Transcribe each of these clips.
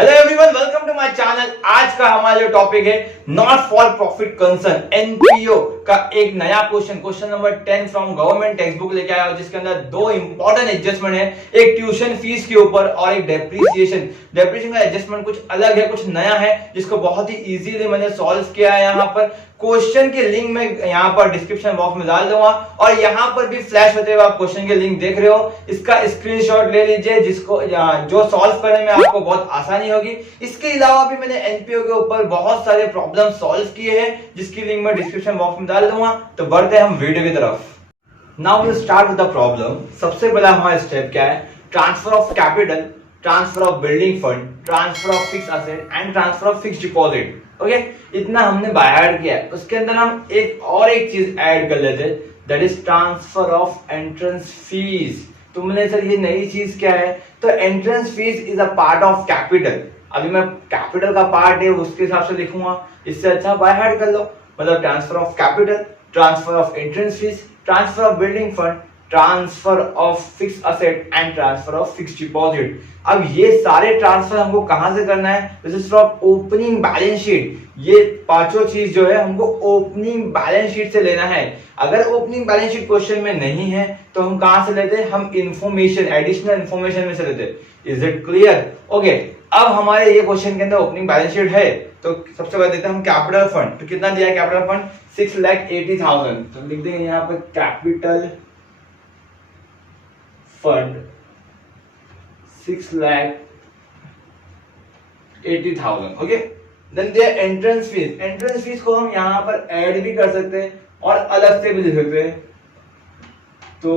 Hello everyone, welcome to my channel. आज का हमारा जो टॉपिक है not for profit concern NPO का एक नया question number 10 from government text book लेके आया हूं, जिसके अंदर दो इंपॉर्टेंट एडजस्टमेंट है, एक ट्यूशन फीस के ऊपर और एक डेप्रिसिएशन का एडजस्टमेंट कुछ अलग है, कुछ नया है, जिसको बहुत ही इजीली मैंने सॉल्व किया है। यहाँ पर क्वेश्चन के लिंक में यहाँ पर डिस्क्रिप्शन बॉक्स में डाल दूंगा और यहाँ पर भी फ्लैश होते हुए आप क्वेश्चन के लिंक देख रहे हो, इसका स्क्रीनशॉट ले लीजिए, जिसको जो सॉल्व करने में आपको बहुत आसानी होगी। इसके अलावा भी मैंने एनपीओ के ऊपर बहुत सारे प्रॉब्लम सॉल्व किए हैं, जिसकी लिंक मैं डिस्क्रिप्शन बॉक्स में डाल दूंगा। तो बढ़ते हैं हम वीडियो की तरफ। Now will start with the problem. सबसे पहला हमारा स्टेप क्या है? Transfer of capital, transfer of building fund, transfer of fix asset and transfer of fix deposit. Okay, इतना हमने बाय ऐड किया है। उसके अंदर हम एक चीज ऐड कर लेते हैं, that is transfer of entrance fees. तो मैंने सर ये नई चीज क्या है? तो entrance fees is a part of capital. अभी मैं कैपिटल का पार्ट है उसके हिसाब से लिखूंगा, इससे अच्छा बाय ऐड कर लो। मतलब transfer of capital, transfer of entrance fees, transfer of building fund, transfer of fix asset and transfer of fix deposit. अब ये सारे ट्रांसफर हमको कहां से करना है? This is from opening balance sheet. ये पांचों चीज जो है हमको ओपनिंग बैलेंस शीट से लेना है। अगर ओपनिंग बैलेंस शीट क्वेश्चन में नहीं है तो हम कहां से लेते हैं? हम इंफॉर्मेशन, एडिशनल इंफॉर्मेशन में से लेते हैं। Is it clear? ओके, अब हमारे ये क्वेश्चन के अंदर ओपनिंग बैलेंस शीट है, तो सबसे पहले देते हैं हम कैपिटल फंड। तो कितना दिया है कैपिटल फंड? 6,80,000। तो लिख देंगे यहाँ पर कैपिटल फंड 6,80,000। ओके, देन दिया एंट्रेंस फीस। एंट्रेंस फीस को हम यहाँ पर ऐड भी कर सकते हैं और अलग से भी लिख सकते हैं। तो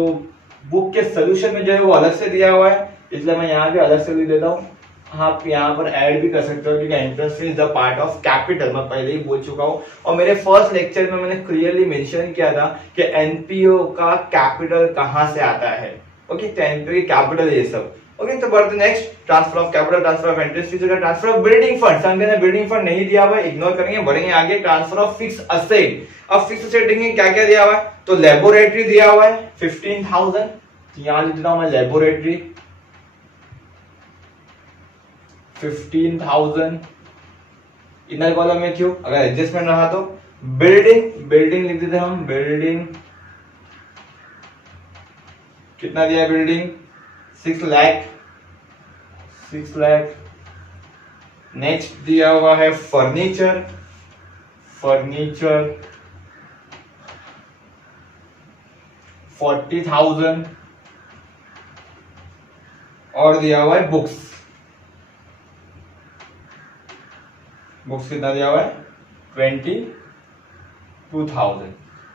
बुक के सोल्यूशन में जो है वो अलग से दिया हुआ है, इसलिए मैं यहाँ पे अलग से लिख देता हूँ। आप यहाँ पर ऐड भी कर सकते हो, क्योंकि entrance fees the part of capital मैं पहले ही बोल चुका हूँ। और मेरे फर्स्ट लेक्चर में मैंने क्लियरली मेंशन किया था कि एनपीओ का कैपिटल कहाँ से आता है। ओके, तो एनपीओ की कैपिटल ये सब। ओके, तो बढ़ते next, transfer of capital, transfer of entrance fees, transfer of building fund. समझे ना? बिल्डिंग फंड नहीं दिया हुआ है, इग्नोर करेंगे, बढ़ेंगे आगे। Transfer of fix asset. अब फिक्स असेट देंगे क्या क्या दिया हुआ है? तो लेबोरेटरी दिया हुआ है 15,000। यहां लिख देता हूं मैं लेबोरेटरी 15,000। इनर कॉलम में क्यों? अगर एडजस्टमेंट रहा तो बिल्डिंग लिख देते हम। बिल्डिंग कितना दिया? बिल्डिंग 6 लाख। नेक्स्ट दिया हुआ है फर्नीचर 40,000 और दिया हुआ है बुक्स कितना दिया हुआ है? 22,000।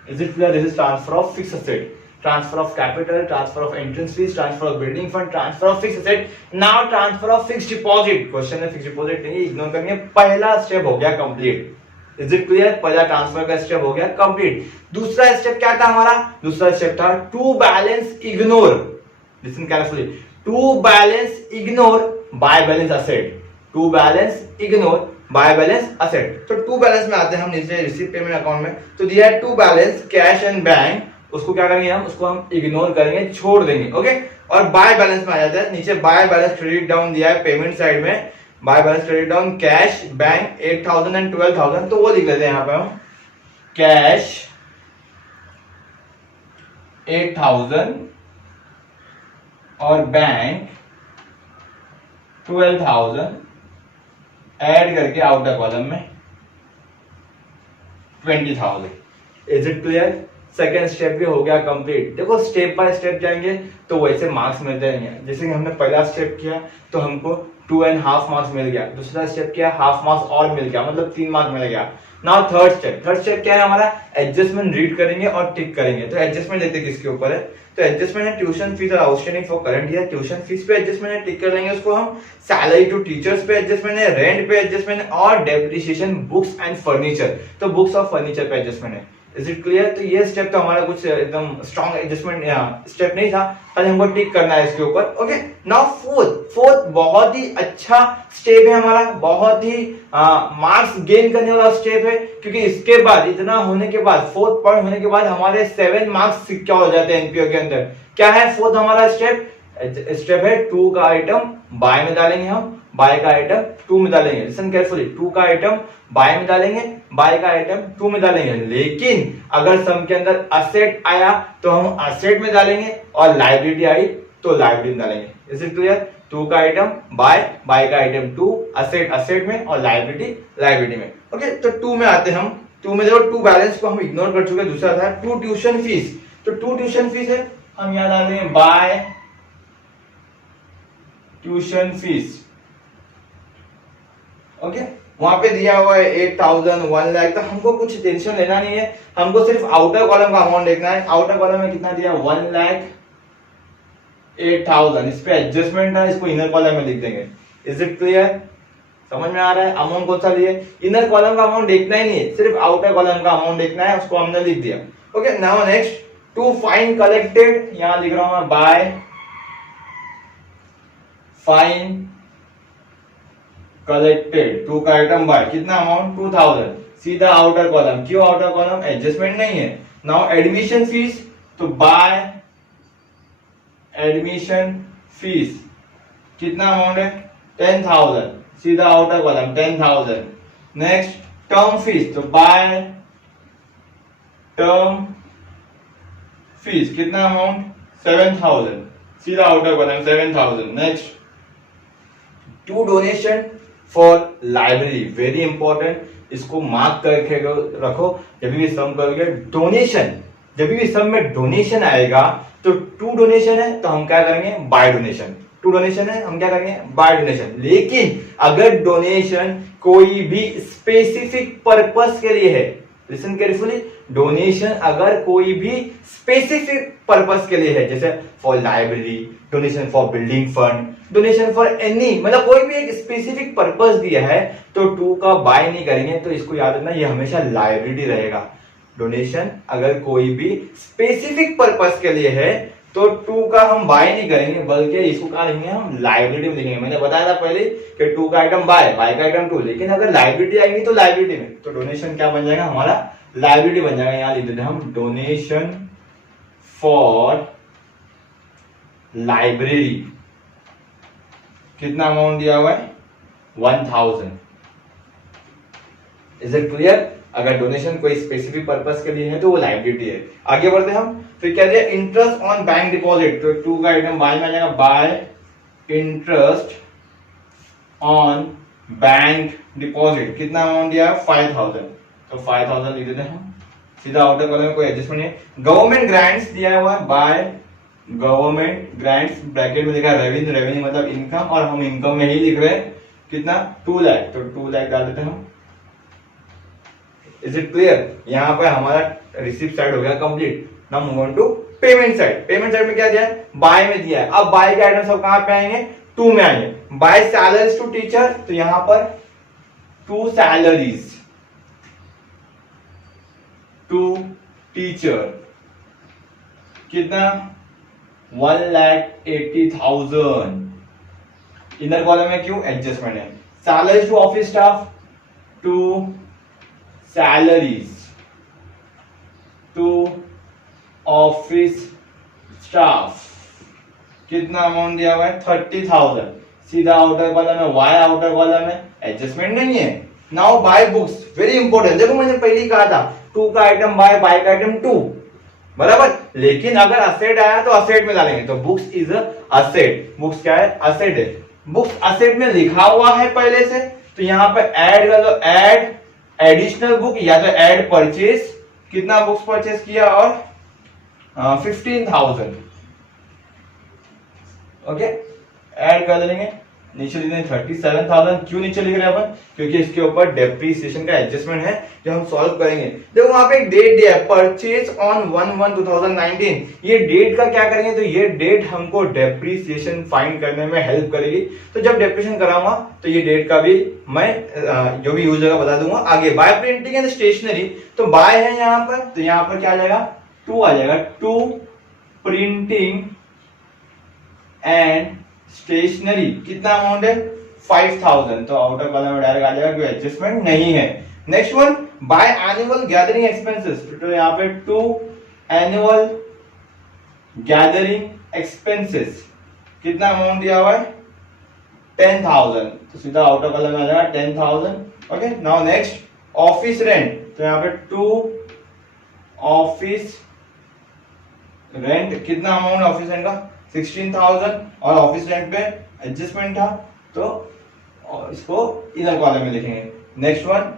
Is it clear? This is transfer of fix asset, transfer of capital, transfer of entrance fees, transfer of building fund, transfer of fix asset. Now transfer of fix deposit. Question में fix deposit नहीं, ignore करेंगे। पहला step हो गया complete. Is it clear? पहला transfer का step हो गया कंप्लीट। दूसरा स्टेप क्या था हमारा? दूसरा स्टेप था to balance ignore. Listen carefully, to balance ignore by balance asset. To balance ignore by balance asset. तो टू बैलेंस में आते हैं हम नीचे रिसीव पेमेंट अकाउंट में। तो दिया है to balance cash and bank, उसको क्या करेंगे हम? उसको हम इग्नोर करेंगे, छोड़ देंगे। ओके, और बाय बैलेंस में आ जाता है नीचे बाय बैलेंस क्रेडिट डाउन दिया है पेमेंट साइड में। By balance credit down cash bank 8,000 and 12,000। तो वो लिख लेते हैं यहाँ पे हम, कैश 8,000 और बैंक 12,000 ऐड करके आउटर कॉलम में 20,000। Is it clear? Second step भी हो गया कंप्लीट। देखो, स्टेप बाय स्टेप जाएंगे तो वैसे मार्क्स मिलते रहेंगे। जैसे कि हमने पहला स्टेप किया तो हमको 2.5 मार्क्स मिल गया, दूसरा स्टेप किया हाफ मार्क्स और मिल गया, मतलब 3 मार्क्स मिल गया। नाउ थर्ड स्टेप क्या है हमारा? एडजस्टमेंट रीड करेंगे और टिक करेंगे। तो एडजस्टमेंट देखते किसके ऊपर है? तो एडजस्टमेंट है ट्यूशन फीस और outstanding for current year. Tuition fees पे एडजस्टमेंट है, टिक कर लेंगे उसको हम। सैलरी टू टीचर्स पे एडजस्टमेंट है, रेंट पे एडजस्टमेंट है और डेप्रिसिएशन बुक्स एंड फर्नीचर। तो बुक्स और फर्नीचर पे एडजस्टमेंट है। Is it clear? तो ये स्टेप तो हमारा कुछ एकदम स्ट्रॉन्ग एडजस्टमेंट स्टेप नहीं था, खाली हमको टिक करना है इसके ऊपर। ओके, नाउ फोर्थ बहुत ही अच्छा स्टेप है हमारा, बहुत ही मार्क्स गेन करने वाला स्टेप है, क्योंकि इसके बाद इतना होने के बाद, फोर्थ पॉइंट होने के बाद हमारे 7 मार्क्स सिक्योर हो जाते हैं एनपीओ के अंदर। क्या है फोर्थ हमारा स्टेप? स्टेप है 2 का आइटम बाय में डालेंगे हम। बाय का आइटम टू में डालेंगे। लिसन केयरफुली, टू का आइटम बाय में डालेंगे, बाय का आइटम टू में डालेंगे। लेकिन अगर सम के अंदर असेट आया तो हम असेट में डालेंगे और लायबिलिटी आई तो लायबिलिटी में डालेंगे। Is it clear? टू का आइटम बाय, बाय का आइटम टू, असेट असेट में और लायबिलिटी लायबिलिटी में। ओके, तो टू में आते हम। टू में देखो, टू बैलेंस को हम इग्नोर कर चुके। दूसरा था टू ट्यूशन फीस, तो टू ट्यूशन फीस है, हम यहां डाल देंगे बाय ट्यूशन फीस। ओके, वहां पे दिया हुआ है 8,000, 1 लाख, तो हमको कुछ टेंशन लेना नहीं है, हमको सिर्फ आउटर कॉलम का अमाउंट देखना है। आउटर कॉलम में कितना दिया? 1,08,000। इस पे एडजस्टमेंट है, इसको इनर कॉलम में लिख देंगे। Is it clear? समझ में आ रहा है? अमाउंट कौन सा लिए? इनर कॉलम का अमाउंट देखना ही नहीं है, सिर्फ आउटर कॉलम का अमाउंट देखना है, उसको हमने लिख दिया। Okay, now next, to fine collected, यहां लिख रहा हूं मैं बाय फाइन कलेक्टेड। टू का आइटम बाय, कितना अमाउंट? 2,000। सीधा आउटर कॉलम। क्यों आउटर कॉलम? एडजस्टमेंट नहीं है। नाउ एडमिशन फीस, तो बाय एडमिशन फीस, कितना अमाउंट है? 10,000। सीधा outer column 10,000। Next term fees, तो बाय टर्म फीस, कितना अमाउंट? 7,000। सीधा outer column 7,000। Next to donation for library, very important, इसको मार्क करके रखो। जब भी सम करोगे डोनेशन, जब भी सम में डोनेशन आएगा तो टू डोनेशन है तो हम क्या करेंगे? By donation. टू डोनेशन है, हम क्या करेंगे? By donation. लेकिन अगर डोनेशन कोई भी स्पेसिफिक पर्पस के लिए है, लिसन केयरफुली, डोनेशन अगर कोई भी स्पेसिफिक पर्पस के लिए है, जैसे for library, donation for building fund, donation for any, मतलब कोई भी एक स्पेसिफिक पर्पस दिया है, तो टू का बाय नहीं करेंगे। तो इसको याद रखना, ये हमेशा लायबिलिटी रहेगा। डोनेशन अगर कोई भी स्पेसिफिक पर्पस के लिए है तो टू का हम बाय नहीं करेंगे, बल्कि इसको क्या लिखेंगे? हम लायबिलिटी में लिखेंगे। मैंने बताया था पहले कि टू का आइटम बाय, बाय का आइटम टू, लेकिन अगर लायबिलिटी आएगी तो लायबिलिटी में, तो डोनेशन क्या बन जाएगा? हमारा लायबिलिटी बन जाएगा। यहां लिख देते हैं हम डोनेशन फॉर लाइब्रेरी। कितना अमाउंट दिया हुआ है? 1,000। Is it clear? अगर डोनेशन कोई स्पेसिफिक पर्पस के लिए है तो वो लायबिलिटी है। आगे बढ़ते हम। फिर क्या दिया? इंटरेस्ट ऑन बैंक डिपॉजिट, तो टू का आइटम बाय में आ जाएगा bye interest on bank deposit. कितना अमाउंट दिया है? 5,000, तो 5,000 लिख देते हैं हम। सीधा आउटर कॉलम में कोई एडजस्टमेंट नहीं। गवर्नमेंट ग्रांट्स दिया हुआ है बाय गवर्नमेंट ग्रांट्स, ब्रैकेट में लिखा है रेवेन्यू, रेवेन्यू मतलब इनकम, और हम इनकम में ही लिख रहे हैं। कितना? 2 लाख, तो 2 लाख डाल देते हैं हम। Is it clear? यहां पर हमारा रिसिप्ट साइड हो गया complete. Now move on to payment side. Payment side में क्या दिया है? बाय में दिया है। अब बाय के आइटम सब कहां पे आएंगे? टू में आएंगे। बाय सैलरीज टू टीचर, तो यहां पर टू सैलरीज टू टीचर, कितना? 1,80,000। इनर कॉलम में क्यों? एडजस्टमेंट है। Salaries to office staff, to salaries to office staff, कितना अमाउंट दिया हुआ है? 30,000। सीधा आउटर कॉलम में वाई, आउटर कॉलम में एडजस्टमेंट नहीं है। Now by books, very important. देखो मैंने पहले ही कहा था टू का आइटम बाय, बाय का आइटम टू, बराबर। लेकिन अगर असेट आया तो असेट में डालेंगे, तो बुक्स इज असेट। बुक्स क्या है? असेट है। बुक्स असेट में लिखा हुआ है पहले से, तो यहां पर ऐड कर लो, ऐड एडिशनल बुक, या तो ऐड परचेज। कितना बुक्स परचेज किया? और 15,000। ओके, ऐड कर लेंगे। नीचे लिख देंगे 37,000। क्यों नीचे लिख रहे हैं अपन? क्योंकि इसके ऊपर डेप्रीसिएशन का एडजस्टमेंट है जो हम सॉल्व करेंगे। देखो वहां पे एक डेट दिया है, परचेज ऑन 1/1/2019। ये डेट का क्या करेंगे? तो ये डेट हमको डेप्रीसिएशन फाइंड करने में हेल्प करेगी। तो जब डेप्रीसिएशन कराऊंगा तो ये डेट का भी मैं जो भी यूज होगा बता दूंगा आगे। बाय प्रिंटिंग एंड स्टेशनरी, तो बाय है यहाँ पर, तो यहाँ पर क्या आ जाएगा? टू आ जाएगा। टू प्रिंटिंग एंड स्टेशनरी, कितना अमाउंट है? 5,000। तो आउटर कॉलम में डायरेक्ट आ जाएगा, कोई एडजस्टमेंट नहीं है। Next one, by annual gathering expenses, तो यहाँ पे टू एनुअल गैदरिंग एक्सपेंसेस, कितना अमाउंट दिया हुआ है? 10,000, तो सीधा आउटर कॉलम में आ जाएगा 10,000। Okay, now next office rent, तो यहाँ पे टू ऑफिस रेंट, कितना अमाउंट ऑफिस रेंट का 16,000, और ऑफिस रेंट पे एडजस्टमेंट था तो इसको इनर कॉलम में लिखेंगे। नेक्स्ट वन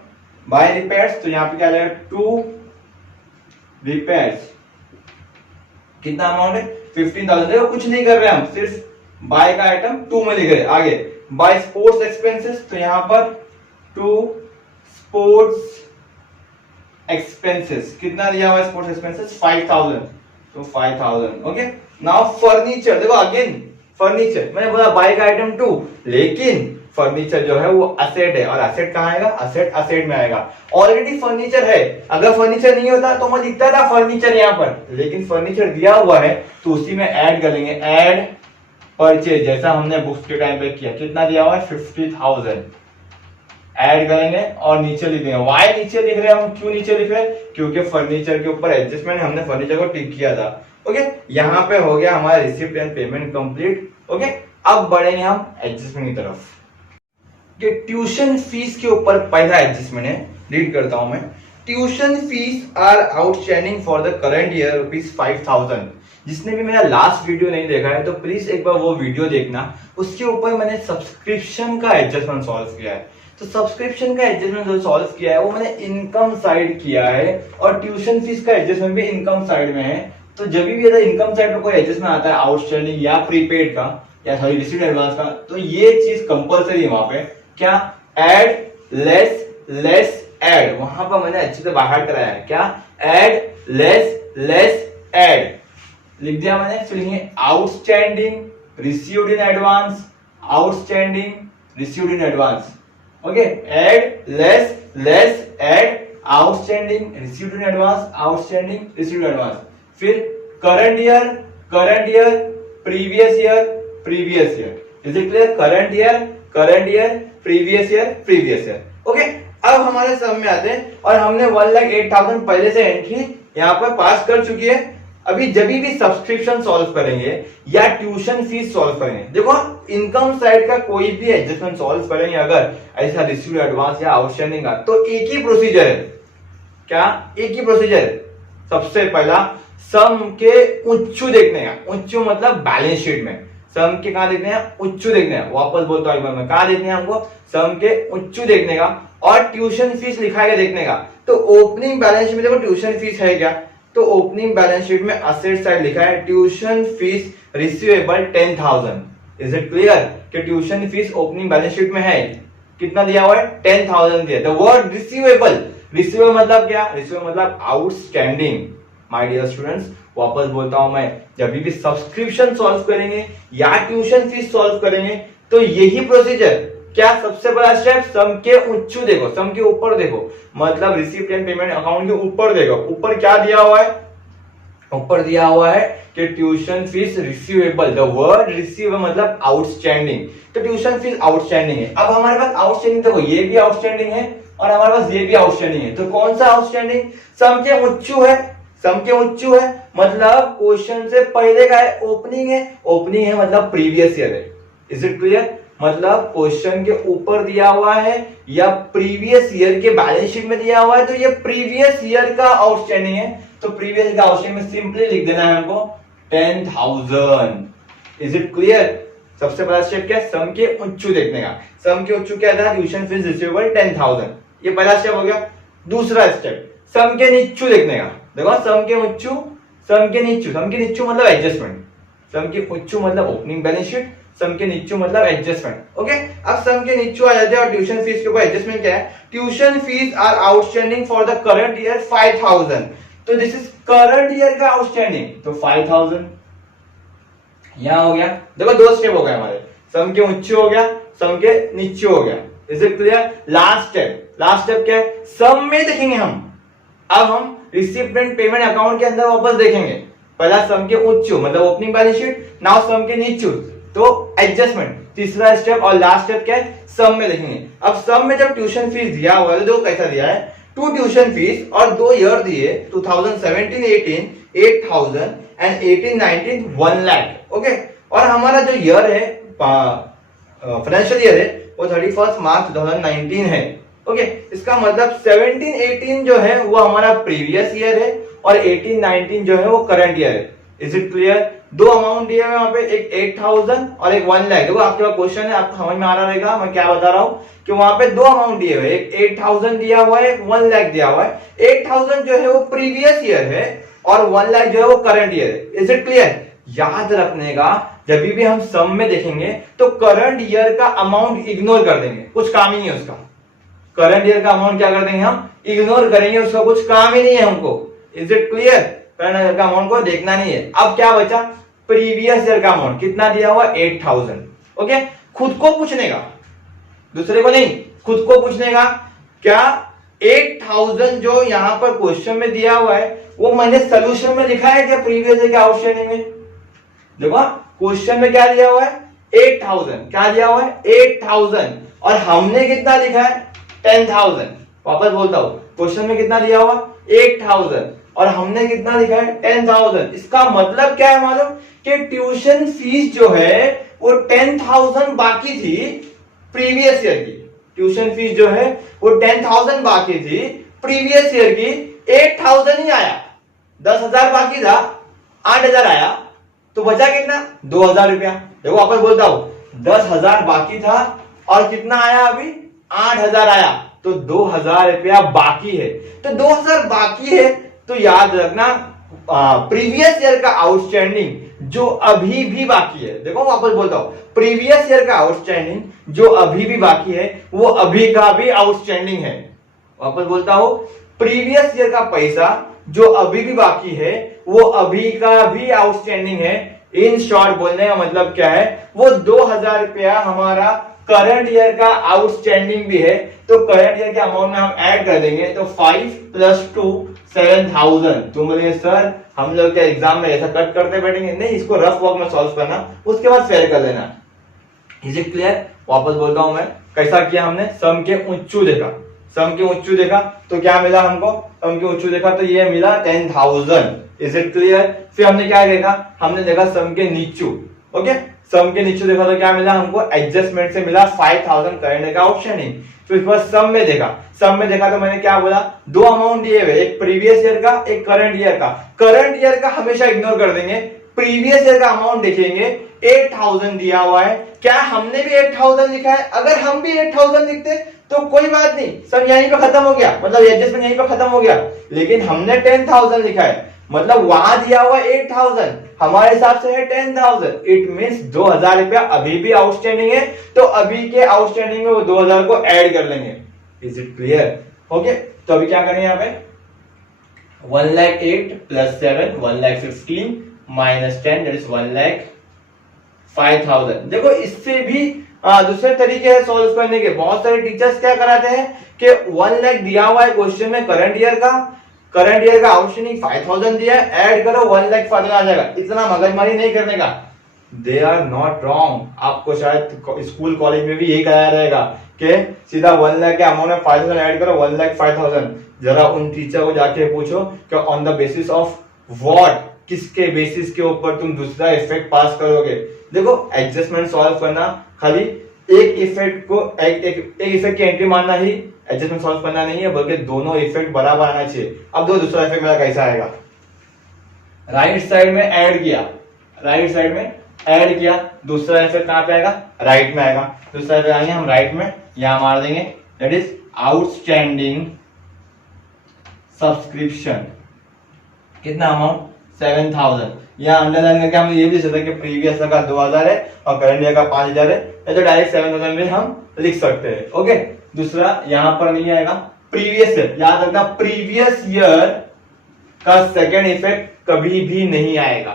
बाय रिपेयर्स, तो यहाँ पे क्या आ जाएगा टू रिपेयर्स, कितना अमाउंट है 15,000। देखो कुछ नहीं कर रहे हम, सिर्फ बाय का आइटम टू में लिख रहे। आगे बाय स्पोर्ट्स एक्सपेंसेस, तो यहां पर टू स्पोर्ट्स एक्सपेंसेस, कितना दिया हुआ है स्पोर्ट्स एक्सपेंसेस 5,000, तो 5,000। ओके, नाउ फर्नीचर, देखो अगेन फर्नीचर, मैंने बोला बाय का आइटम टू, लेकिन फर्नीचर जो है वो असेट है, और असेट कहाँ आएगा, असेट असेट में आएगा। ऑलरेडी फर्नीचर है, अगर फर्नीचर नहीं होता तो मैं लिखता था फर्नीचर यहाँ पर, लेकिन फर्नीचर दिया हुआ है तो उसी में ऐड कर लेंगे, ऐड परचेज, जैसा हमने बुक्स के टाइम पे किया। कितना दिया हुआ है 50,000, ऐड करेंगे और नीचे लिख देंगे। वाई नीचे लिख रहे हैं हम, क्यों नीचे लिख रहे हैं, क्योंकि फर्नीचर के ऊपर एडजस्टमेंट हमने फर्नीचर को टिक किया था। ओके, यहाँ पे हो गया हमारा receipt and payment complete. Okay, अब बढ़ेंगे हम एडजस्टमेंट की तरफ। कि ट्यूशन फीस के ऊपर पहला एडजस्टमेंट है, रीड करता हूं मैं। Tuition fees are outstanding for the current year ₹5,000। जिसने भी मेरा लास्ट वीडियो नहीं देखा है तो प्लीज एक बार वो वीडियो देखना, उसके ऊपर मैंने सब्सक्रिप्शन का एडजस्टमेंट सॉल्व किया है। तो सब्सक्रिप्शन का एडजस्टमेंट जो सॉल्व किया है वो मैंने इनकम साइड किया है, और ट्यूशन फीस का एडजस्टमेंट भी इनकम साइड में है। तो जब भी अगर इनकम साइड पर कोई एडजस्टमेंट आता है आउटस्टैंडिंग या प्रीपेड का या सॉरी रिसीव्ड एडवांस का, तो ये चीज कंपलसरी है वहां पे। क्या, ऐड लेस लेस ऐड, वहां पर मैंने अच्छे से बाहर कराया है। क्या, ऐड लेस लेस ऐड लिख दिया मैंने। फिर लिखेंगे outstanding received in advance, outstanding received in advance. Okay, add less less add outstanding received in advance, outstanding received in advance. फिर current year previous year. Is it clear? Current year previous year. Okay, अब हमारे सम में आते हैं, और हमने 1,08,000 पहले से एंट्री यहाँ पर पास कर चुकी है। अभी जब भी सब्सक्रिप्शन सॉल्व करेंगे या ट्यूशन फीस सॉल्व करेंगे, देखो इनकम साइड का कोई भी एडजस्टमेंट सॉल्व करेंगे अगर ऐसा रिसीव्ड एडवांस या आउटस्टैंडिंग का, तो एक ही प्रोसीजर है। क्या, एक ही प्रोसीजर है। सबसे पहला सम के उच्चू देखने का, उच्चू मतलब बैलेंस शीट में। सम के कहा देखने हैं, उच्चू देखने हैं। वापस बोलता हूं मैं, कहा देखने हैं हमको, सम के उच्चू देखने का और ट्यूशन फीस लिखा है देखने का। तो ओपनिंग बैलेंस शीट में देखो ट्यूशन फीस है क्या, तो ओपनिंग बैलेंस शीट में असेट साइड लिखा है tuition fees receivable 10,000। Is it clear कि tuition fees opening balance sheet में है, कितना दिया हुआ है 10,000 दिया। द वर्ड रिसीवेबल, रिसीवेबल मतलब क्या, रिसीवेबल मतलब आउटस्टैंडिंग। माय डियर स्टूडेंट्स, वापस बोलता हूं मैं, जब भी सब्सक्रिप्शन सॉल्व करेंगे या ट्यूशन फीस सॉल्व करेंगे तो यही प्रोसीजर। क्या, सबसे बड़ा स्टेप सम के उच्चू देखो, सम के ऊपर देखो, मतलब रिसीप्ट एंड पेमेंट अकाउंट के ऊपर देखो। ऊपर क्या दिया हुआ है, ऊपर दिया हुआ है कि tuition fees receivable. The word receivable मतलब आउटस्टैंडिंग, तो ट्यूशन फीस आउटस्टैंडिंग है। अब हमारे पास आउटस्टैंडिंग देखो, ये भी आउटस्टैंडिंग है और हमारे पास ये भी आउटस्टैंडिंग है। तो कौन सा आउटस्टैंडिंग, सम के उच्चू है, सम के उच्चू है मतलब क्वेश्चन से पहले का है, ओपनिंग है, ओपनिंग है मतलब प्रीवियस ईयर है। Is it clear? मतलब क्वेश्चन के ऊपर दिया हुआ है या प्रीवियस ईयर के बैलेंस शीट में दिया हुआ है, तो ये प्रीवियस ईयर का आउटस्टैंडिंग है। तो प्रीवियस ईयर का आउटस्टैंडिंग में सिंपली लिख देना है हमको 10,000। Is it clear? सबसे पहला स्टेप क्या है, सम के उच्चू देखने का। सम के उच्चू क्या था, ट्यूशन फीस रिसीवेबल 10,000, ये पहला स्टेप हो गया। दूसरा स्टेप सम के नीचू देखने का। देखो सम के उच्चू, सम के नीचू, सम के नीचू मतलब एडजस्टमेंट, सम के उच्चू मतलब ओपनिंग बैलेंस शीट, सम के नीचू मतलब एडजस्टमेंट। ओके, अब सम के नीचू आ जाते हैं और ट्यूशन फीस के ऊपर एडजस्टमेंट क्या है, tuition fees are outstanding for the current year 5,000। तो दिस इज करंट ईयर का आउटस्टैंडिंग, तो 5,000 यहां हो गया। देखो दो स्टेप हो गए हमारे, सम के उच्चू हो गया, सम के नीचू हो गया। Is it clear? Last step क्या है, सम में देखेंगे हम। अब हम रिसीप्ट एंड पेमेंट अकाउंट के अंदर वापस देखेंगे। पहला सम के उच्चू मतलब opening balance sheet, now sum के नीचू तो एडजस्टमेंट। तीसरा स्टेप और लास्ट स्टेप क्या है, सम में देखेंगे। अब सम में जब ट्यूशन फीस दिया हुआ है, देखो कैसा दिया है, 2 ट्यूशन फीस और 2 ईयर दिए, 2017-18 8,000 एंड 18-19 1 लाख। ओके, और हमारा जो ईयर है फाइनेंशियल ईयर है वो 31 मार्च 2019 है। ओके, इसका मतलब 17-18 जो है वो हमारा प्रीवियस ईयर है और 18-19 जो है वो करंट ईयर है। Is it clear? दो अमाउंट दिए हुए वहां पे, एक 8000 और एक 1 लाख। देखो आपके पास क्वेश्चन है, आपको समझ में आ रहा रहेगा मैं क्या बता रहा हूं कि वहां पे दो अमाउंट दिए हुए, एक 8000 दिया हुआ है, एक 1 लाख दिया हुआ है। 8000 जो है वो प्रीवियस ईयर है और 1 लाख जो है वो करंट ईयर है। Is it clear? याद रखने का, जब भी हम सम में देखेंगे तो करंट ईयर का अमाउंट इग्नोर कर देंगे, कुछ काम ही नहीं है उसका। करंट ईयर का अमाउंट क्या कर देंगे हम? इग्नोर करेंगे, उसका कुछ काम ही नहीं है हमको। Is it clear? Current year का अमाउंट को देखना नहीं है। अब क्या बचा? प्रीवियस ईयर का अमाउंट कितना दिया हुआ? 8000। ओके, खुद को पूछने का, दूसरे को नहीं, खुद को पूछने का। क्या 8000 जो यहां पर क्वेश्चन में दिया हुआ है वो मैंने सोल्यूशन में लिखा है क्या प्रीवियस ईयर के आउटस्टैंडिंग में? देखो क्वेश्चन में क्या दिया हुआ है? 8000। क्या दिया हुआ है? 8000 और हमने कितना लिखा है? 10000। वापस बोलता हूं, क्वेश्चन में कितना दिया हुआ? 8000 और हमने कितना लिखा है? 10000। इसका मतलब क्या है मालूम? कि ट्यूशन फीस जो है वो 10000 बाकी थी प्रीवियस ईयर की। ट्यूशन फीस जो है वो 10000 बाकी थी प्रीवियस ईयर की, 8000 ही आया। 10000 बाकी था, 8000 आया, तो बचा कितना? 2000 रुपया। देखो वापस बोलता हूं, 10000 बाकी था और कितना आया अभी? 8000 आया, तो 2000 रुपया बाकी है। तो 2000 बाकी है तो याद रखना प्रीवियस ईयर का आउटस्टैंडिंग जो अभी भी बाकी है, देखो वापस बोलता हूं, प्रीवियस ईयर का आउटस्टैंडिंग जो अभी भी बाकी है वो अभी का भी आउटस्टैंडिंग है। वापस बोलता हूं, प्रीवियस ईयर का पैसा जो अभी भी बाकी है वो अभी का भी आउटस्टैंडिंग है। इन शॉर्ट बोलने का मतलब क्या है? वो 2000 रुपया हमारा करंट ईयर का आउटस्टैंडिंग भी है। तो करंट ईयर के अमाउंट में हम ऐड कर देंगे तो 5 + 2 7000। तुम बोलिए सर हम लोग क्या एग्जाम में ऐसा कट करते बैठेंगे? नहीं, इसको रफ वर्क में सॉल्व करना, उसके बाद फेयर कर लेना। Is it clear? वापस बोलता हूं मैं, कैसा किया हमने? सम के ऊंचू देखा, सम के ऊंचू देखा तो क्या मिला हमको? सम के ऊंचू देखा तो ये मिला 10000। Is it clear? फिर हमने क्या देखा? हमने देखा सम के नीचू। ओके, सम के नीचे देखा तो क्या मिला हमको? एडजस्टमेंट से मिला 5000 करंट का आउटस्टैंडिंग। फिर उसके बाद सम में देखा, सम में देखा तो मैंने क्या बोला? दो अमाउंट दिए हुए, एक प्रीवियस ईयर का, एक करंट ईयर का। करंट ईयर का हमेशा इग्नोर कर देंगे, प्रीवियस ईयर का अमाउंट देखेंगे। 8000 दिया हुआ है, क्या हमने भी 8000 लिखा है? अगर हम भी 8000 लिखते तो कोई बात नहीं, सब यहीं पे खत्म हो गया, मतलब एडजस्टमेंट यहीं पे खत्म हो गया। लेकिन हमने 10000 लिखा है, मतलब वहां दिया हुआ 8000, हमारे हिसाब से है 10000। इट मींस 2000 रुपया अभी भी आउटस्टैंडिंग है, तो अभी के आउटस्टैंडिंग में वो 2000 को ऐड कर लेंगे। Is it clear? ओके, तो अभी क्या करेंगे यहाँ पे? 1,08,000 + 7 1,15,000 - 10 दैट इज 1,05,000। देखो इससे भी दूसरे तरीके हैं सॉल्व करने के। बहुत सारे टीचर्स क्या कराते हैं कि 1 लाख दिया हुआ है क्वेश्चन में करंट ईयर का, करंट ईयर का आउटस्टैंडिंग 5000 दिया है, ऐड करो 1,05,000 आ जाएगा। इतना मगजमारी नहीं करने का। They are not wrong. आपको शायद स्कूल कॉलेज में भी यही कराया रहेगा कि सीधा 1 लाख के अमाउंट में 5000 ऐड करो 1,05,000। जरा उन टीचर को जाके पूछो कि on the basis of what, किसके बेसिस के ऊपर तुम दूसरा इफेक्ट पास करोगे। देखो एडजस्टमेंट सॉल्व करना खाली एक इफेक्ट को एक इफेक्ट की एंट्री मानना ही एडजस्टमेंट सॉल्व करना नहीं है, बल्कि दोनों इफेक्ट बराबर आना चाहिए। अब दो दूसरा इफेक्ट मेरा कैसा आएगा? राइट साइड में ऐड किया, राइट साइड में ऐड किया, दूसरा इफेक्ट कहां पे आएगा? राइट में आएगा। दूसरा इफेक्ट आएंगे हम राइट में, यहां मार देंगे दैट इज आउटस्टैंडिंग सब्सक्रिप्शन। कितना अमाउंट? 7000। यहाँ अंडरलाइन करके हम ये भी सकते हैं कि प्रीवियस का 2000 है और करंट ईयर का 5000 है, या तो डायरेक्ट 7000 में हम लिख सकते हैं। ओके, दूसरा यहां पर नहीं आएगा प्रीवियस ईयर। याद रखना प्रीवियस ईयर का सेकेंड इफेक्ट कभी भी नहीं आएगा।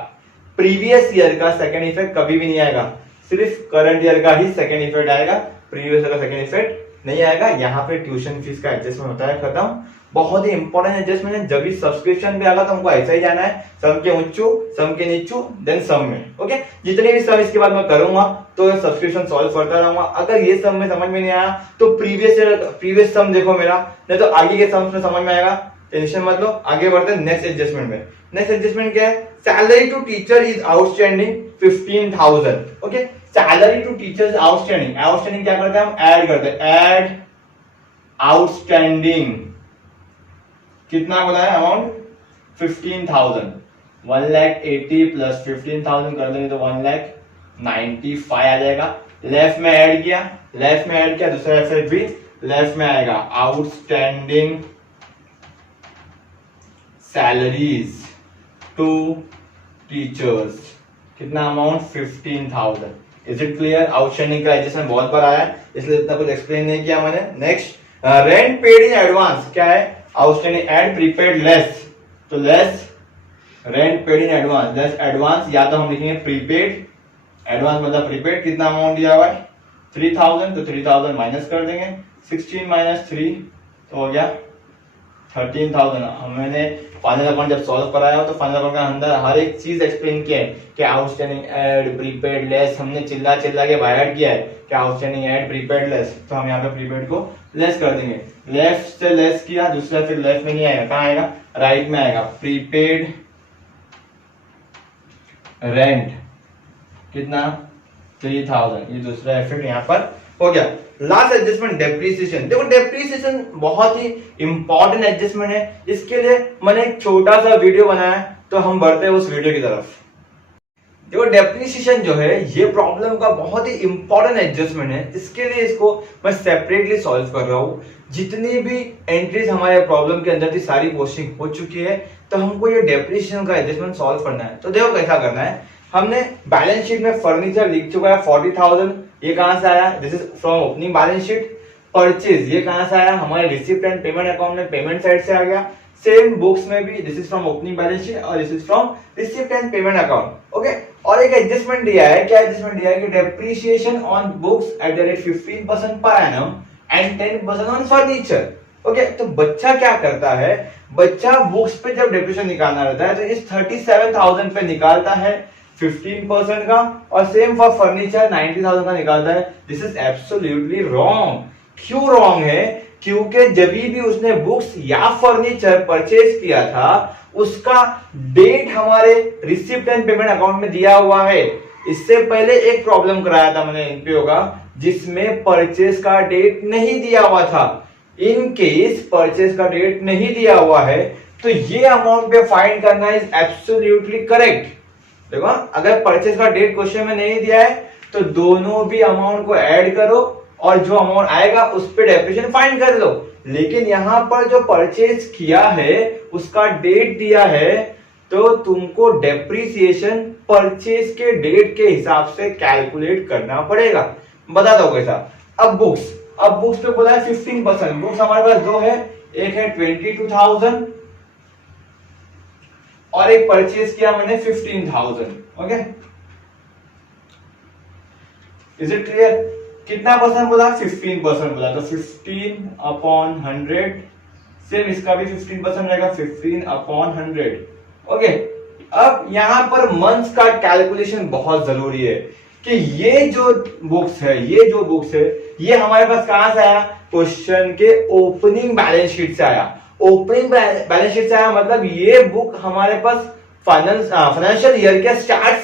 प्रीवियस ईयर का सेकेंड इफेक्ट कभी भी नहीं आएगा, सिर्फ करंट ईयर का ही सेकेंड इफेक्ट आएगा, प्रीवियस ईयर का सेकेंड इफेक्ट नहीं आएगा। यहाँ पे ट्यूशन फीस का एडजस्टमेंट होता है खत्म। बहुत ही इंपॉर्टेंट एडजस्टमेंट है। जब भी सब्सक्रिप्शन पे आएगा तो हमको ऐसा ही जाना है, सम के ऊंचू, सम के नीचू, देन सम में। ओके, जितने भी सम इसके बाद मैं करूंगा तो सब्सक्रिप्शन सॉल्व करता रहूंगा। अगर ये सम में समझ में नहीं आया तो प्रीवियस सम देखो मेरा, नहीं तो आगे के सम्स में समझ में आएगा। टेंशन मत लो, आगे बढ़ते हैं नेक्स्ट एडजस्टमेंट में। नेक्स्ट एडजस्टमेंट क्या है? Salary to teacher is outstanding 15,000। Okay, salary to teachers outstanding, outstanding क्या करते हैं हम, ऐड करते हैं, ऐड आउटस्टैंडिंग, कितना बोला है अमाउंट, 15,000, 1,80,000 प्लस 15,000 कर देंगे तो 1,95,000 आ जाएगा। लेफ्ट में ऐड किया, लेफ्ट में ऐड किया, दूसरा एफएफ भी लेफ्ट में आएगा, आउटस्टैंडिंग सैलरीज टू टीचर्स, कितना amount, 15,000। Is it clear? Outstanding का एडजस्टमेंट बहुत बार आया है इसलिए इतना कुछ एक्सप्लेन नहीं किया मैंने। Next, rent paid in advance, क्या है, आउटस्टैंडिंग एड प्रीपेड लेस, तो less rent paid in advance, less advance, या तो हम लिखेंगे प्रीपेड, एडवांस मतलब प्रीपेड, कितना अमाउंट दिया हुआ है 3,000, तो 3,000 माइनस कर देंगे, 16 माइनस 3 तो हो गया 13,000। हमने फाइनल अकाउंट जब सॉल्व कराया हो तो फाइनल अकाउंट के अंदर हर एक चीज एक्सप्लेन किया है कि आउटस्टैंडिंग एड प्रीपेड लेस, हमने चिल्ला चिल्ला के बाहर किया है कि आउटस्टैंडिंग एड प्रीपेड लेस, तो हम यहाँ पे प्रीपेड को लेस कर देंगे, लेफ्ट से लेस किया, दूसरा फिर लेफ्ट में नहीं आएगा, कहाँ आएगा, राइट में आएगा, प्रीपेड रेंट कितना 3,000, ये दूसरा इफेक्ट यहाँ पर हो गया। लास्ट एडजस्टमेंट डेप्रिसिएशन, देखो डेप्रिसिएशन बहुत ही इंपॉर्टेंट एडजस्टमेंट है, इसके लिए मैंने एक छोटा सा वीडियो बनाया, तो हम बढ़ते हैं उस वीडियो की तरफ। देखो डेप्रिसिएशन जो है ये प्रॉब्लम का बहुत ही इंपॉर्टेंट एडजस्टमेंट है, इसके लिए इसको मैं सेपरेटली सॉल्व कर रहा हूँ। जितनी भी एंट्रीज हमारे प्रॉब्लम के अंदर थी सारी पोस्टिंग हो चुकी है, तो हमको ये डेप्रिसिएशन का एडजस्टमेंट सॉल्व करना है। तो देखो कैसा करना है, हमने बैलेंस शीट में फर्नीचर लिख चुका है 40,000, ये कहां से आया, this is from opening balance sheet. Purchase ये कहां से आया, हमारे रिसिप्ट एंड पेमेंट अकाउंट में पेमेंट साइड से आ गया। सेम बुक्स में भी this is from opening balance sheet और this is from receipt and payment account. Okay, और एक एडजस्टमेंट दिया है, क्या एडजस्टमेंट दिया है कि depreciation on books at the rate 15% per annum and 10% on furniture. Okay, तो बच्चा क्या करता है, बच्चा बुक्स पे जब डेप्रिसिएशन निकालना रहता है तो इस 37,000 पे निकालता है 15% का, और सेम फॉर फर्नीचर 90,000 का निकालता है। This is absolutely wrong. क्यों रॉन्ग है, क्योंकि जब भी उसने बुक्स या फर्नीचर परचेज किया था उसका डेट हमारे रिसिप्ट एंड पेमेंट अकाउंट में दिया हुआ है। इससे पहले एक प्रॉब्लम कराया था मैंने एनपीओ का जिसमें परचेज का डेट नहीं दिया हुआ था। इन केस परचेज का डेट नहीं दिया हुआ है तो ये अमाउंट पे फाइंड करना इज एब्सोल्युटली करेक्ट। देखो, अगर परचेज का डेट क्वेश्चन में नहीं दिया है तो दोनों भी अमाउंट को ऐड करो और जो अमाउंट आएगा उस पे डेप्रिसिएशन फाइंड कर लो। लेकिन यहां पर जो परचेज किया है उसका डेट दिया है तो तुमको डेप्रिसिएशन परचेज के डेट के हिसाब से कैलकुलेट करना पड़ेगा। बता दो कैसा। अब बुक्स पे बोला है 15%। बुक्स हमारे पास दो है, एक है 22,000 और एक परचेज किया मैंने 15,000। Okay, is it clear? कितना परसेंट बोला, 15% बोला, तो 15/100। सेम इसका भी 15% रहेगा, 15/100। ओके, अब यहां पर मंथ्स का कैलकुलेशन बहुत जरूरी है कि ये जो बुक्स है ये हमारे पास कहां से आया, क्वेश्चन के ओपनिंग बैलेंस शीट से आया। ओपनिंग बैलेंस शीट से आया मतलब ये बुक हमारे पास फाइनेंशियल ईयर के स्टार्ट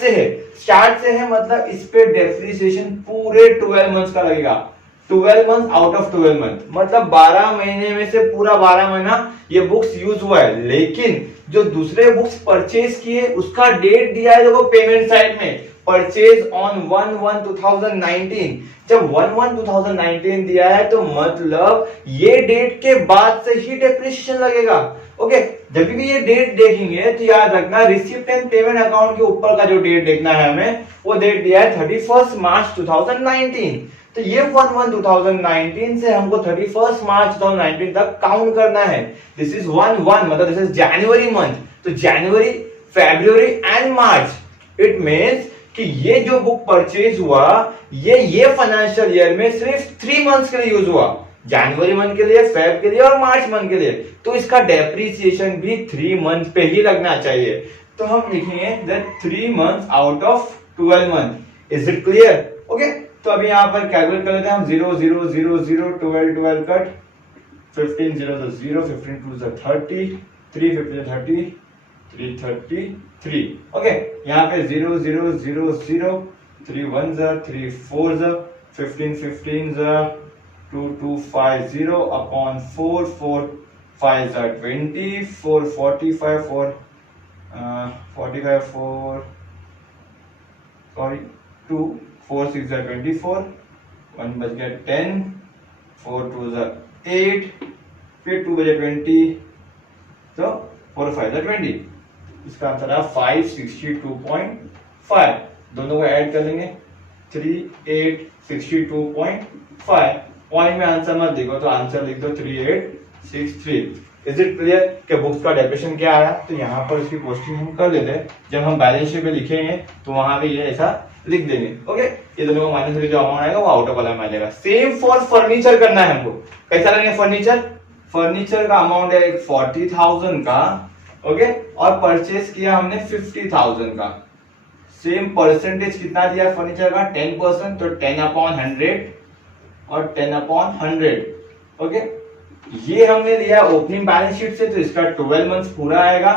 से है मतलब इस पे डेप्रिसिएशन पूरे 12 मंथ्स का लगेगा। 12 मंथ आउट ऑफ 12 मंथ मतलब 12 महीने में से पूरा 12 महीना ये बुक्स यूज हुआ है। लेकिन जो दूसरे बुक्स परचेज किए उसका डेट दिया है देखो पेमेंट साइड में, परचेज ऑन 1/1/2019। जब 1/1/2019 दिया है तो मतलब ये डेट के बाद से ही डेप्रिसिएशन लगेगा। ओके, जब भी ये डेट देखेंगे तो याद रखना रिसिप्ट एंड पेमेंट अकाउंट के ऊपर का जो डेट देखना है हमें, वो डेट दिया है 31 मार्च 2019। तो ये 1/1/2019 से हमको 31 मार्च 2019 तक काउंट करना है। दिस इज 1/1 मतलब दिस इज जनवरी मंथ। तो जनवरी, फरवरी एंड मार्च, इट मींस कि ये जो बुक परचेज हुआ ये फाइनेंशियल ईयर में सिर्फ 3 मंथ्स के लिए यूज हुआ, जनवरी मंथ के लिए, फेब के लिए और मार्च मंथ के लिए। तो इसका डेप्रिसिएशन भी 3 मंथ पे ही लगना चाहिए। तो हम लिखेंगे that 3 months out of 12 month. Is it clear? Okay, तो अभी यहां पर कैलकुलेट कर लेते हैं हम। 0 0 0 0 12 12 कट, 15 0 0 15 2 30, 3 15 30, 333। ओके, यहाँ पे 0 0 0 0 3 1 3 4 15 15 2 2 5 0 upon 4 4 5 20 4 45 4 45 4 sorry 2 4 6 24 1 बच गया 10 4 2 8 फिर 2 बजे 20 तो 4 5 20 इसका आंसर है 562.5 दोनों को ऐड कर लेंगे 3862.5 पॉइंट में आंसर मत लिखो तो आंसर लिख दो 3863 इज इट क्लियर कि बुक्स का डेफिनेशन क्या आया तो यहाँ पर इसकी पोस्टिंग हम कर लेते हैं जब हम बैलेंस शीट पे लिखेंगे तो वहां भी ये ऐसा लिख देंगे ओके ये दोनों का माइनस जो अमाउंट आएगा वो आउटर वाला में आ जाएगा सेम फॉर फर्नीचर करना है हमको कैसा लगेगा फर्नीचर का अमाउंट है 40,000 का ओके और परचेस किया हमने 50,000 का सेम परसेंटेज कितना दिया फर्नीचर का 10% तो 10/100 और 10/100 ओके ये हमने लिया ओपनिंग बैलेंस शीट से तो इसका 12 मंथ्स पूरा आएगा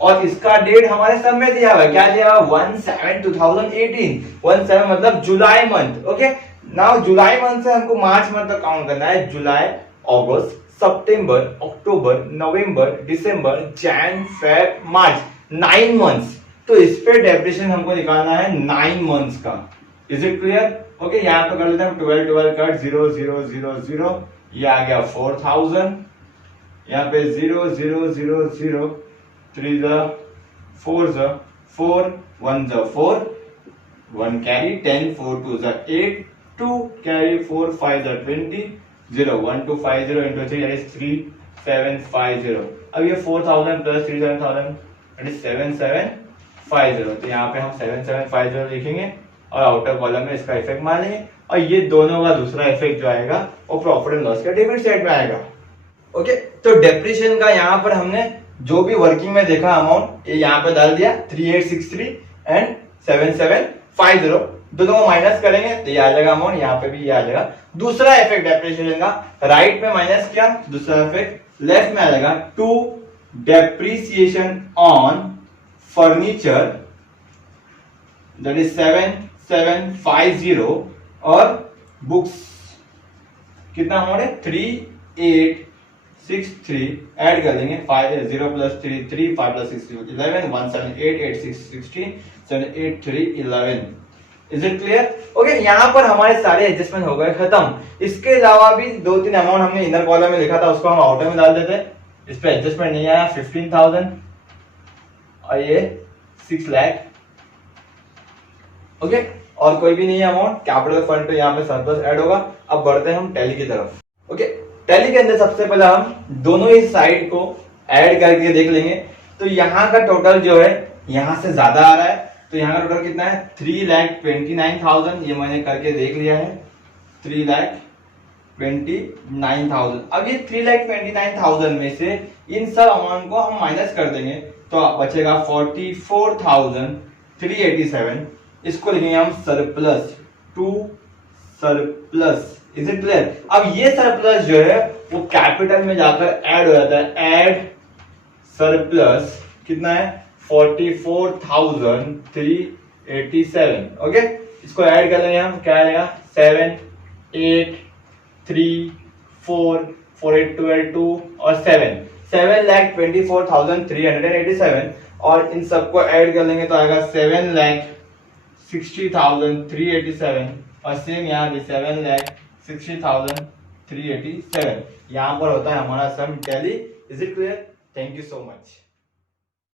और इसका डेट हमारे सब में दिया हुआ है क्या दिया हुआ 1/7/2018 17 मतलब जुलाई मंथ ओके नाउ जुलाई मंथ से हमको मार्च मंथ तक काउंट करना है जुलाई अगस्त सितंबर अक्टूबर नवंबर दिसंबर जैन फेब मार्च 9 मंथ्स तो इस पे डेप्रिसिएशन हमको निकालना है 9 मंथ्स का इज इट क्लियर ओके यहाँ पे कर लेते हैं 12 कट 0 0 0 0 ये आ गया 4,000 यहाँ पे 0 0 0 0 3 4 4 1 4 1 carry 10 4 2 8 2 carry 4 5 20 0 1 2 5 0 into 3 that is 3750 अब ये 4,000 plus 37,000 that is 7750 तो यहाँ पे हम 7750 लिखेंगे और आउटर कॉलम में इसका इफेक्ट मानेंगे और ये दोनों का दूसरा इफेक्ट जो आएगा वो प्रॉफिट एंड लॉस का डेबिट साइड में आएगा ओके तो डेप्रिसिएशन का यहाँ पर हमने जो भी वर्किंग में देखा अमाउंट ये यहाँ पे डाल दिया 3863 एंड 7750 दोनों को माइनस करेंगे तो ये आ जाएगा अमाउंट यहाँ पे भी ये आ जाएगा दूसरा इफेक्ट डेप्रिसिएशन का राइट में माइनस किया दूसरा इफेक्ट लेफ्ट में आ जाएगा to depreciation on furniture that is 7750 और बुक्स कितना अमाउंट है 3863 ऐड कर देंगे 0 plus 3 3 5 plus 6 11 1 7 8 8 6 16 7 8 3 11 is it clear okay यहाँ पर हमारे सारे एडजस्टमेंट हो गए खत्म इसके अलावा भी 2-3 अमाउंट हमने इनर कॉलम में लिखा था उसको हम आउटर में डाल देते इस पे एडजस्टमेंट नहीं आया 15,000 और ये 6 लाख ओके और कोई भी नहीं है अमाउंट कैपिटल फंड पे यहाँ पे सरप्लस ऐड होगा अब बढ़ते हैं हम टैली की तरफ ओके टैली के अंदर सबसे पहले हम दोनों ही साइड को ऐड करके देख लेंगे तो यहाँ का टोटल जो है यहाँ से ज्यादा आ रहा है तो यहाँ का टोटल कितना है 3,29,000 ये मैंने करके देख लिया है 3,29,000 अब ये 3,29,000 में से इन सब अमाउंट को हम माइनस कर देंगे तो बचेगा 44,387 इसको लिखेंगे हम surplus to surplus is it clear अब ये सरप्लस जो है वो कैपिटल में जाकर ऐड हो जाता है ऐड सरप्लस कितना है 44,387 ओके इसको ऐड कर लेंगे हम क्या आएगा 7 8 3 4 4 8 12 2 और 7,24,387 और इन सबको ऐड कर लेंगे तो आएगा 7,60,387 और सेम यहाँ भी 7,60,387 यहाँ पर होता है हमारा sum tally is it clear thank you so much